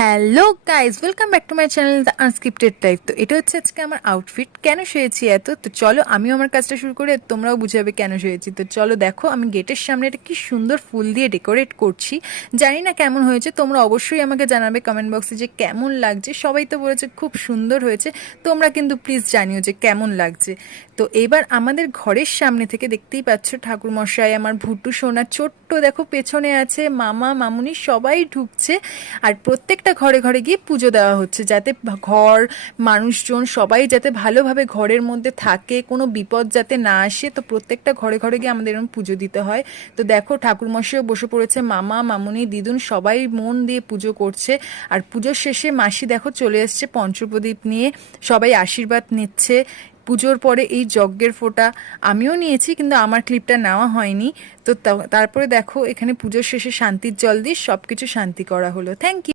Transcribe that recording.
Hello guys, welcome back to my channel the unscripted life. তো এটা হচ্ছে আজকে আমার আউটফিট। কেন শুয়েছি এত, তো চলো আমিও আমার কাজটা শুরু করে তোমরাও বুঝে যাবে কেন শুয়েছি। তো চলো দেখো, আমি গেটের সামনে এটা কি সুন্দর ফুল দিয়ে ডেকোরেট করছি। জানি না কেমন হয়েছে, তোমরা অবশ্যই আমাকে জানাবে কমেন্ট বক্সে যে কেমন লাগছে। সবাই তো বলেছে খুব সুন্দর হয়েছে, তোমরা কিন্তু প্লিজ জানিও যে কেমন লাগছে। তো এবার আমাদের ঘরের সামনে থেকে দেখতেই পাচ্ছ ঠাকুরমশাই, আমার ভুট্টু সোনা ছোট্ট দেখো পেছনে আছে, মামা মামুনি সবাই ঢুকছে। আর প্রত্যেকটা ঘরে ঘরে গিয়ে পুজো দেওয়া হচ্ছে, যাতে ঘর মানুষজন সবাই যাতে ভালোভাবে ঘরের মধ্যে থাকে, কোনো বিপদ যাতে না আসে। তো প্রত্যেকটা ঘরে ঘরে গিয়ে আমাদের এরকম পুজো দিতে হয়। তো দেখো ঠাকুরমশাইও বসে পড়েছে, মামা মামুনি দিদুন সবাই মন দিয়ে পুজো করছে। আর পুজোর শেষে মাসি দেখো চলে এসছে পঞ্চপ্রদীপ নিয়ে, সবাই আশীর্বাদ নিচ্ছে। পুজোর পরে এই যজ্ঞের ফোঁটা আমিও নিয়েছি, কিন্তু আমার ক্লিপটা নেওয়া হয়নি। তো তারপরে দেখো এখানে পুজোর শেষে শান্তির জল দিয়ে সব কিছু শান্তি করা হলো। Thank you.